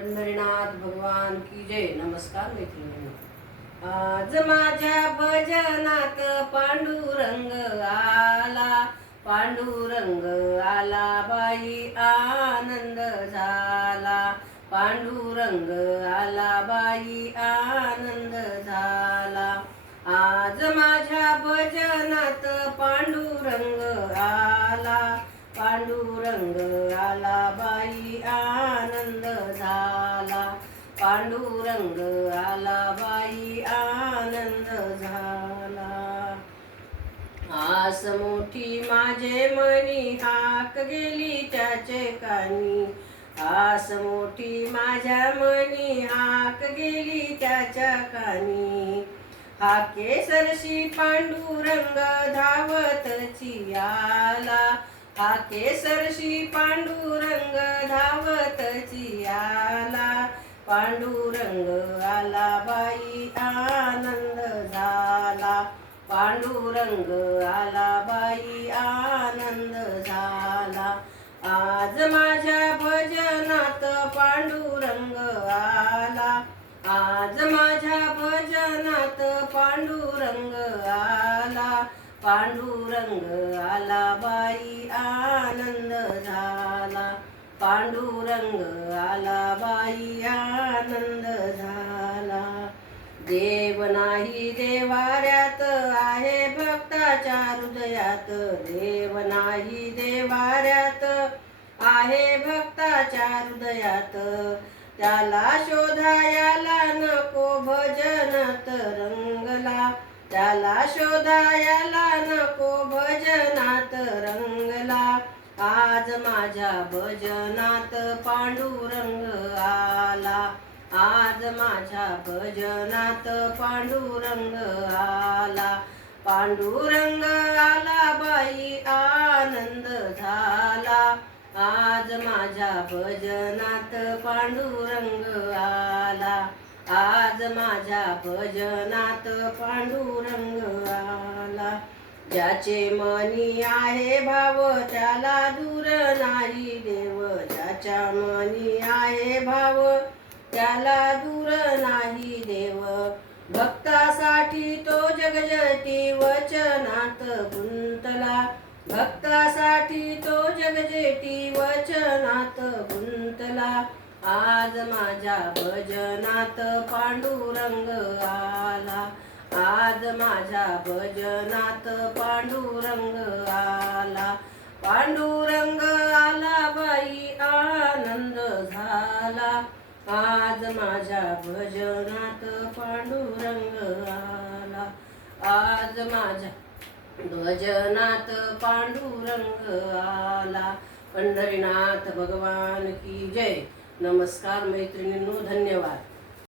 पंढरीनाथ भगवान की जय. नमस्कार मैत्रिणींनो. आज माझ्या भजनात पांडुरंग आला, पांडुरंग आला बाई आनंद झाला, पांडुरंग आला बाई आनंद झाला. आज माझ्या भजनात पांडुरंग आला, पांडुरंग आला बाई आनंद झाला, पांडुरंग आला बाई आनंद झाला. आस मोठी माझे मनी हाक गेली त्याचे कानी, आस मोठी माझ्या मनी हाक गेली त्याच्या कानी. हाके सरशी पांडुरंग धावतची आला, हाके सरशी पांडुरंग धावतची आला, पांडुरंग आला बाई आनंद झाला, पांडुरंग आला बाई आनंद झाला. आज माझ्या भजनात पांडुरंग आला, आज माझ्या भजनात पांडुरंग आला, पांडुरंग आला बाई आनंद झाला, पांडुरंग आला बाई आनंद झाला. देव नाही देवाऱ्यात आहे भक्ताच्या हृदयात, देव नाही देवाऱ्यात आहे भक्ताच्या हृदयात. त्याला शोधायला नको भजनात रंगला, त्याला शोधायला नको भजनात रंगला. आज माझ्या भजनात पांडुरंग आला, आज माझ्या भजनात पांडुरंग आला, पांडुरंग आला बाई आनंद झाला. आज माझ्या भजनात पांडुरंग आला, आज माझ्या भजनात पांडुरंग आला. ज्याचे मनी आहे भाव त्याला दूर नाही देव, ज्याच्या मनी आहे भाव त्याला दूर नाही देव. भक्तासाठी तो जगजेती वचनात गुंतला, भक्तासाठी तो जगजेती वचनात गुंतला. आज माझ्या भजनात पांडुरंग आला, आज माझ्या भजनात पांडुरंग आला, पांडुरंग आला बाई आनंद झाला. आज माझ्या भजनात पांडुरंग आला, आज माझ्या भजनात पांडुरंग आला. पंढरीनाथ भगवान की जय. नमस्कार मैत्रिणींनो, धन्यवाद.